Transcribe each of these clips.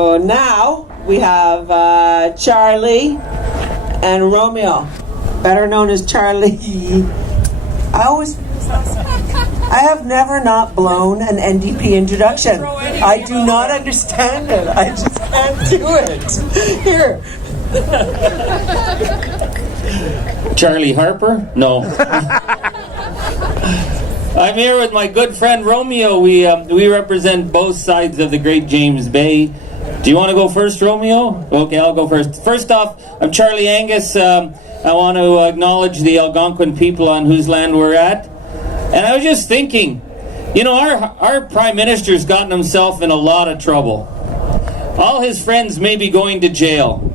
So now we have Charlie and Romeo, better known as Charlie. I have never not blown an NDP introduction. I do not understand it. I just can't do it. Here. Charlie Harper? No. I'm here with my good friend Romeo. We represent both sides of the Great James Bay. Do you want to go first, Romeo? Okay, I'll go first. First off, I'm Charlie Angus. I want to acknowledge the Algonquin people on whose land we're at. And I was just thinking, you know, our Prime Minister's gotten himself in a lot of trouble. All his friends may be going to jail.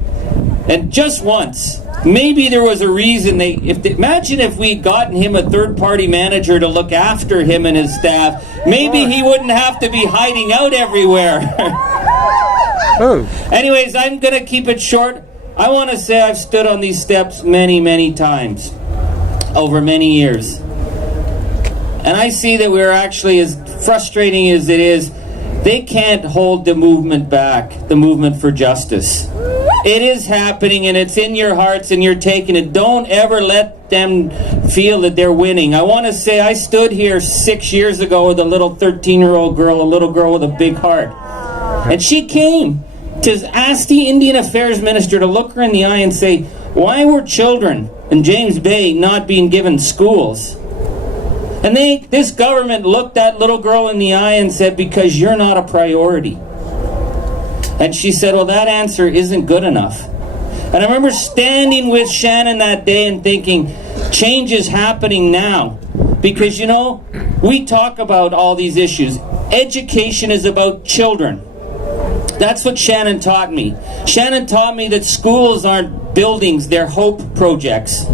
And just once, maybe there was a reason imagine if we'd gotten him a third-party manager to look after him and his staff. Maybe he wouldn't have to be hiding out everywhere. Anyways, I'm going to keep it short. I want to say I've stood on these steps many, many times over many years. And I see that we're actually, as frustrating as it is, they can't hold the movement back, the movement for justice. It is happening, and it's in your hearts, and you're taking it. Don't ever let them feel that they're winning. I want to say I stood here 6 years ago with a little 13-year-old girl, a little girl with a big heart. And she came to ask the Indian Affairs Minister to look her in the eye and say, why were children in James Bay not being given schools? And this government looked that little girl in the eye and said, because you're not a priority. And she said, well, that answer isn't good enough. And I remember standing with Shannon that day and thinking, change is happening now. Because, you know, we talk about all these issues. Education is about children. That's what Shannon taught me. Shannon taught me that schools aren't buildings, they're hope projects.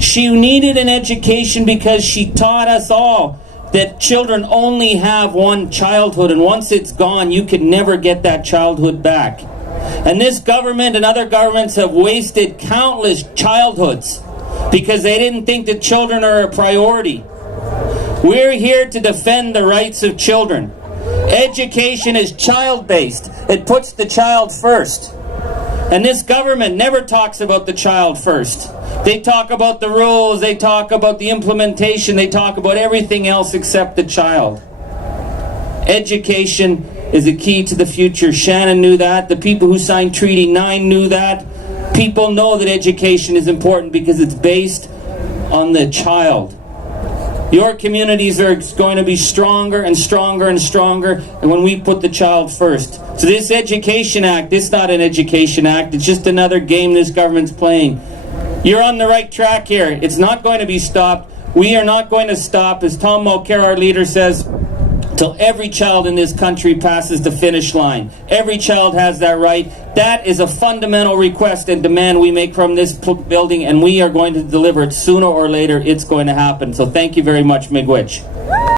She needed an education because she taught us all that children only have one childhood, and once it's gone, you can never get that childhood back. And this government and other governments have wasted countless childhoods because they didn't think that children are a priority. We're here to defend the rights of children. Education is child-based. It puts the child first. And this government never talks about the child first. They talk about the rules, they talk about the implementation, they talk about everything else except the child. Education is the key to the future. Shannon knew that. The people who signed Treaty 9 knew that. People know that education is important because it's based on the child. Your communities are going to be stronger and stronger and stronger, and when we put the child first. So this Education Act, it's not an Education Act, it's just another game this government's playing. You're on the right track here. It's not going to be stopped. We are not going to stop, as Tom Mulcair, our leader, says, till every child in this country passes the finish line. Every child has that right. That is a fundamental request and demand we make from this building, and we are going to deliver it sooner or later. It's going to happen. So thank you very much, Miigwech.